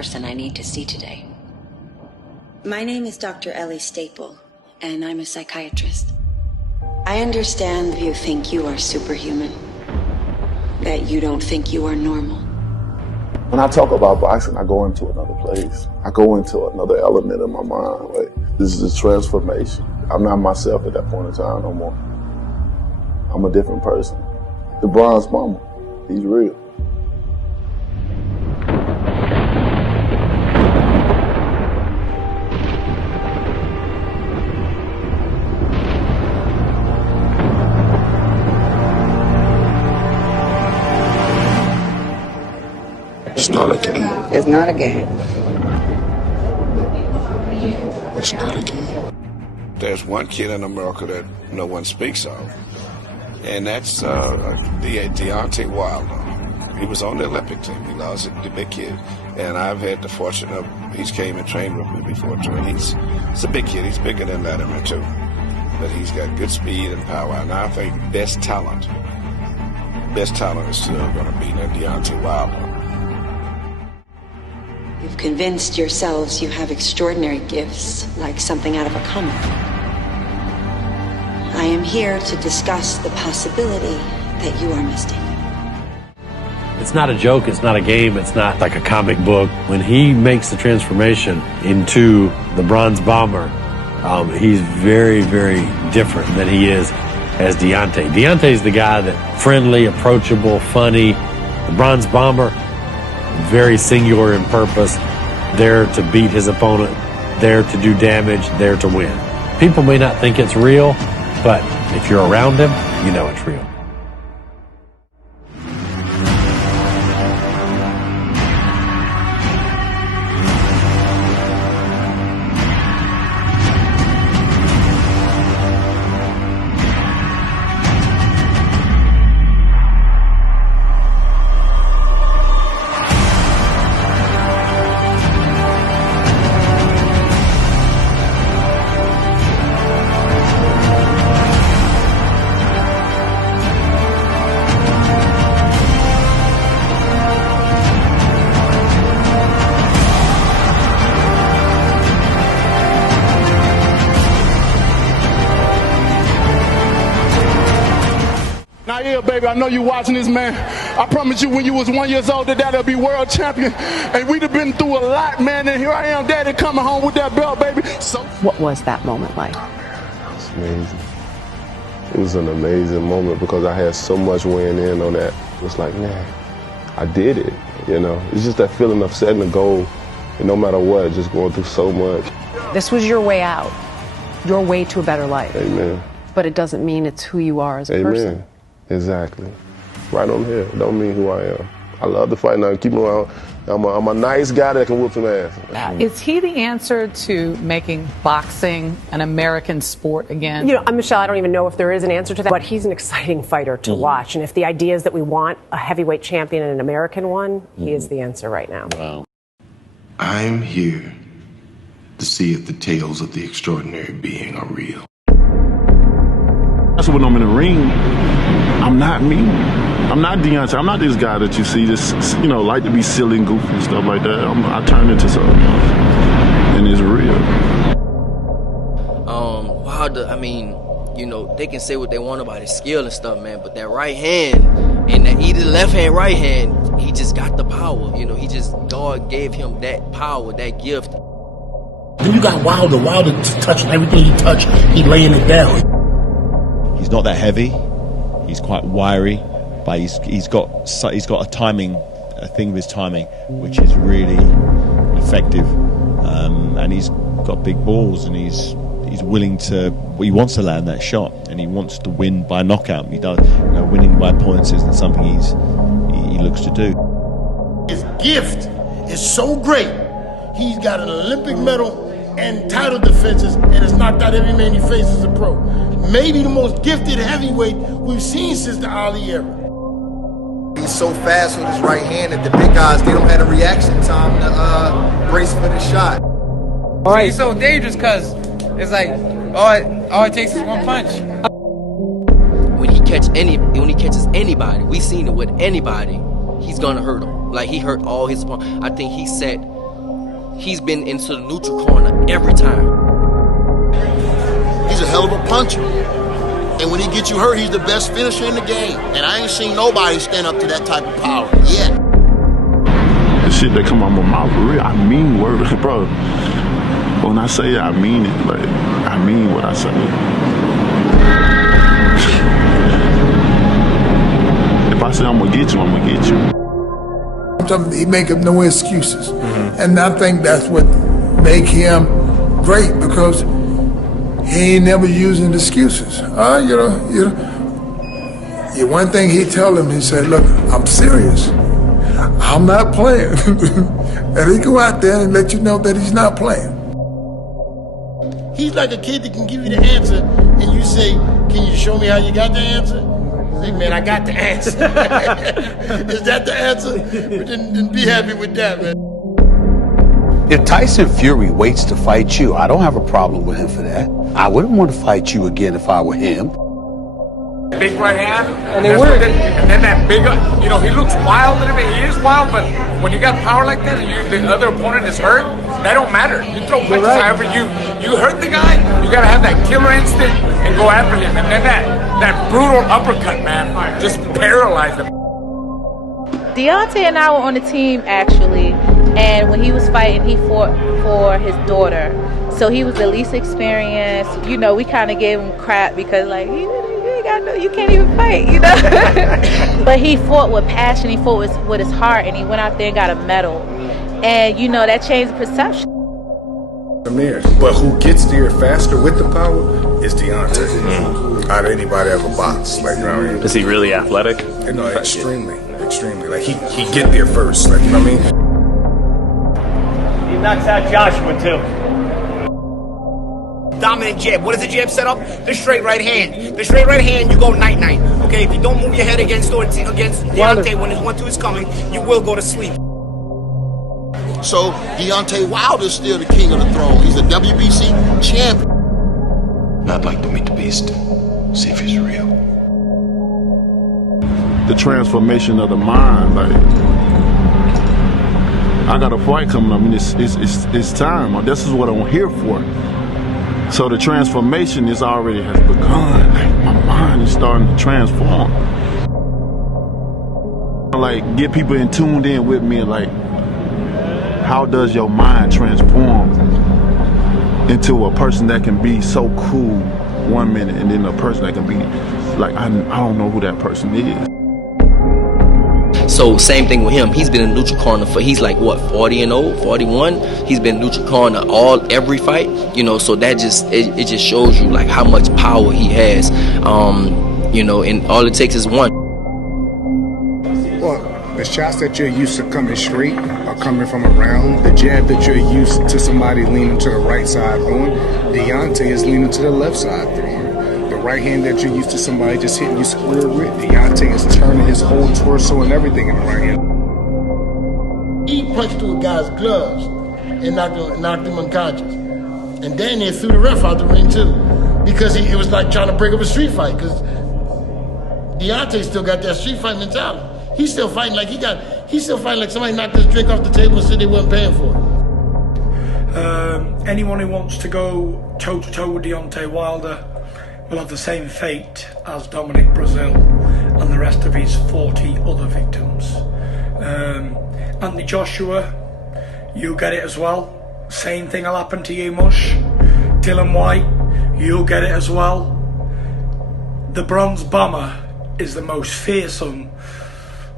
person I need to see today. My name is Dr. Ellie Staple, and I'm a psychiatrist. I understand you think you are superhuman, that you don't think you are normal. When I talk about boxing, I go into another place. I go into another element of my mind. Like, this is a transformation. I'm not myself at that point in time no more. I'm a different person. The Bronze Bomber, he's real. It's not a game. It's not a game. It's not a game. There's one kid in America that no one speaks of, and that's Deontay Wilder. He was on the Olympic team. He lost it, the big kid. And I've had the fortune of, he's came and trained with me before too. And he's a big kid. He's bigger than Letterman too. But he's got good speed and power. And I think best talent is still going to be Deontay Wilder. You've convinced yourselves you have extraordinary gifts, like something out of a comic. I am here to discuss the possibility that you are mistaken. It's not a joke, it's not a game, it's not like a comic book. When he makes the transformation into the Bronze Bomber, he's very, very different than he is as Deontay. Deontay's the guy that friendly, approachable, funny. The Bronze Bomber, very singular in purpose, there to beat his opponent, there to do damage, there to win. People may not think it's real, but if you're around him, you know it's real. Now, yeah, baby, I know you watching this, man. I promise you when you was 1 year old, that'll be world champion. And we'd have been through a lot, man. And here I am, daddy, coming home with that belt, baby. So, what was that moment like? It's amazing. It was an amazing moment because I had so much weighing in on that. It was like, man, I did it, you know. It's just that feeling of setting a goal, and no matter what, just going through so much. This was your way out, your way to a better life. Amen. But it doesn't mean it's who you are as a Amen. person. Exactly. Right on here. It don't mean who I am. I love to fight now. Keep me around. I'm a nice guy that can whoop some ass. Is he the answer to making boxing an American sport again? You know, Michelle, I don't even know if there is an answer to that, but he's an exciting fighter to watch. And if the idea is that we want a heavyweight champion and an American one, he is the answer right now. Wow. I'm here to see if the tales of the extraordinary being are real. that's when I'm in the ring, I'm not me. I'm not Deontay. I'm not this guy that you see, this, you know, like to be silly and goofy and stuff like that. I turn into something else, and it's real. Wilder, I mean, you know, they can say what they want about his skill and stuff, man, but that right hand, and that either left hand, right hand, he just got the power. You know, God gave him that power, that gift. Then you got Wilder. Wilder touching everything he touched, he laying it down. He's not that heavy. He's quite wiry. But he's got a thing with his timing, which is really effective, and he's got big balls, and he's willing to. He wants to land that shot, and he wants to win by knockout. He does. You know, winning by points isn't something he looks to do. His gift is so great. He's got an Olympic medal and title defenses, and has knocked out every man he faces as a pro. Maybe the most gifted heavyweight we've seen since the Ali era. He's so fast with his right hand that the big guys, they don't have a reaction time to brace for the shot. All right. He's so dangerous because it's like all it takes is one punch. When he catches anybody, we've seen it with anybody, he's gonna hurt him. Like he hurt all his opponents. I think he set he's been into the neutral corner every time. He's a hell of a puncher. And when he gets you hurt, he's the best finisher in the game. And I ain't seen nobody stand up to that type of power yet. The shit that come out my mouth, for real, I mean word, bro. When I say it, I mean it. Like, I mean what I say. If I say I'm gonna get you, I'm gonna get you. He make up no excuses. And I think that's what make him great, because he ain't never using excuses. One thing he tell him, he said, look, I'm serious. I'm not playing. And he go out there and let you know that he's not playing. He's like a kid that can give you the answer, and you say, can you show me how you got the answer? Say, man, I got the answer. Is that the answer? Then be happy with that, man. If Tyson Fury waits to fight you, I don't have a problem with him for that. I wouldn't want to fight you again if I were him. Big right hand, and then that big, he looks wild a little bit. He is wild, but when you got power like that and the other opponent is hurt, that don't matter. You throw punches however you hurt the guy, you gotta have that killer instinct and go after him. And then that brutal uppercut, man, just paralyzed him. Deontay and I were on the team, actually, and when he was fighting, he fought for his daughter. So he was the least experienced. We kind of gave him crap because, like, you can't even fight, But he fought with passion. He fought with his heart, and he went out there and got a medal. And, that changed the perception. But who gets there faster with the power is Deontay. Out of anybody ever boxed, like, Is he really athletic? No, extremely. Like, he get there first, like, you know what I mean? He knocks out Joshua, too. Dominant jab. What does the jab set up? The straight right hand. The straight right hand, you go night-night. Okay, if you don't move your head against Deontay when his 1-2 is coming, you will go to sleep. So Deontay Wilder's still the king of the throne. He's a WBC champion. I'd like to meet the beast, see if he's real. The transformation of the mind, like, I got a fight coming up, and it's time. This is what I'm here for. So the transformation has begun. Like, my mind is starting to transform. Like, get people tuned in with me, like, how does your mind transform into a person that can be so cool 1 minute, and then a person that can be like, I don't know who that person is. So same thing with him. He's been in neutral corner he's like what, 40-0, 41. He's been neutral corner every fight. So that it just shows you like how much power he has. And all it takes is one. Well, the shots that you're used to coming straight are coming from around. The jab that you're used to somebody leaning to the right side throwing, Deontay is leaning to the left side throwing. The right hand that you're used to somebody just hitting you square with, Deontay is turning his whole torso and everything in the right hand. He punched through a guy's gloves and knocked him unconscious. And then they threw the ref out the ring too, because it was like trying to break up a street fight, because Deontay still got that street fight mentality. He's still fighting like somebody knocked his drink off the table and said they weren't paying for it. Anyone who wants to go toe-to-toe with Deontay Wilder will have the same fate as Dominic Brazil and the rest of his 40 other victims. Anthony Joshua, you'll get it as well. Same thing will happen to you, Mush. Dylan White, you'll get it as well. The Bronze Bomber is the most fearsome,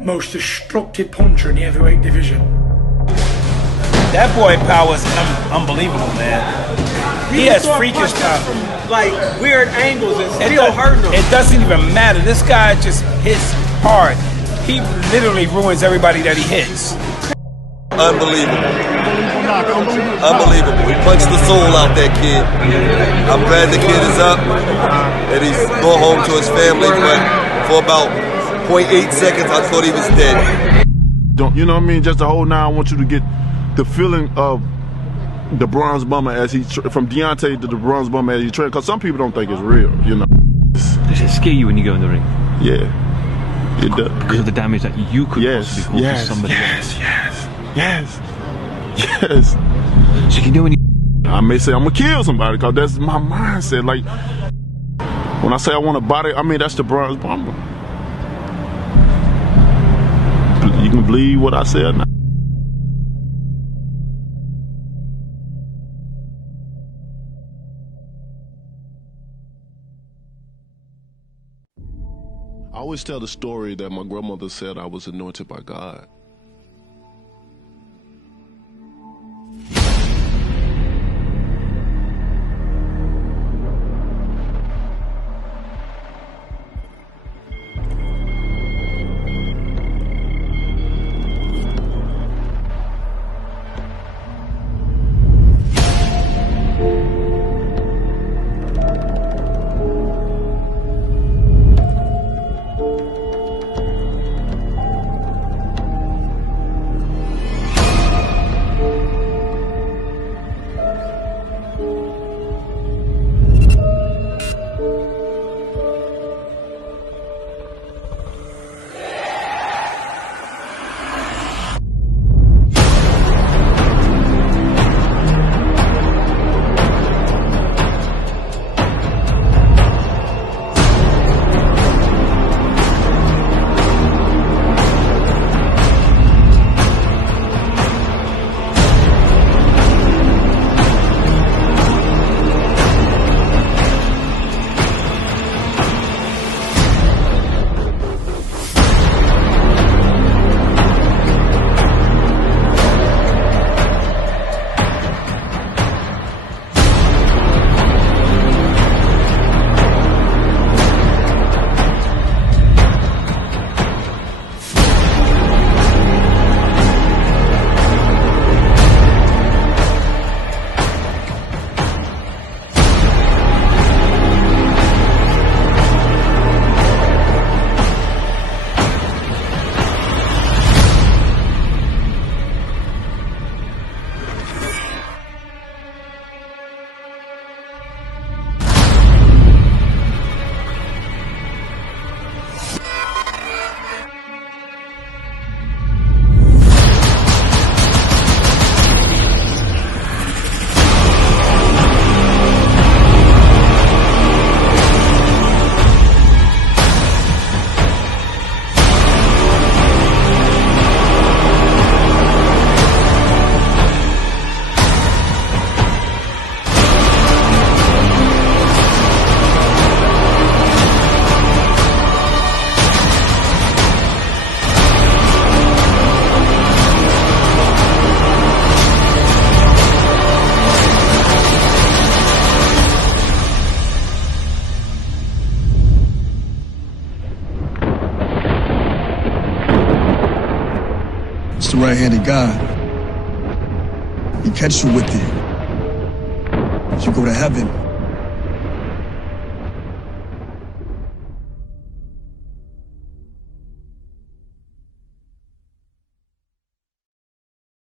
most destructive puncher in the heavyweight division. That boy power is unbelievable, man. He has freakish power. Like weird angles and still hurting him. It doesn't even matter. This guy just hits hard. He literally ruins everybody that he hits. Unbelievable. He punched the soul out that kid. I'm glad the kid is up and he's going home to his family, but for about 0.8 seconds I thought he was dead. You know what I mean? Just the whole now, I want you to get the feeling of the Bronze Bomber from Deontay to the Bronze Bomber as he trained, because some people don't think it's real, Does it scare you when you go in the ring? Yeah, it does. Because of the damage that you could possibly cause to somebody else. Yes. Yes. So you know when you... I may say I'm gonna kill somebody because that's my mindset. Like, when I say I want a body, I mean, that's the Bronze Bomber. You can believe what I said now. I always tell the story that my grandmother said I was anointed by God. It's the right-handed God. He catch you with it. You go to heaven.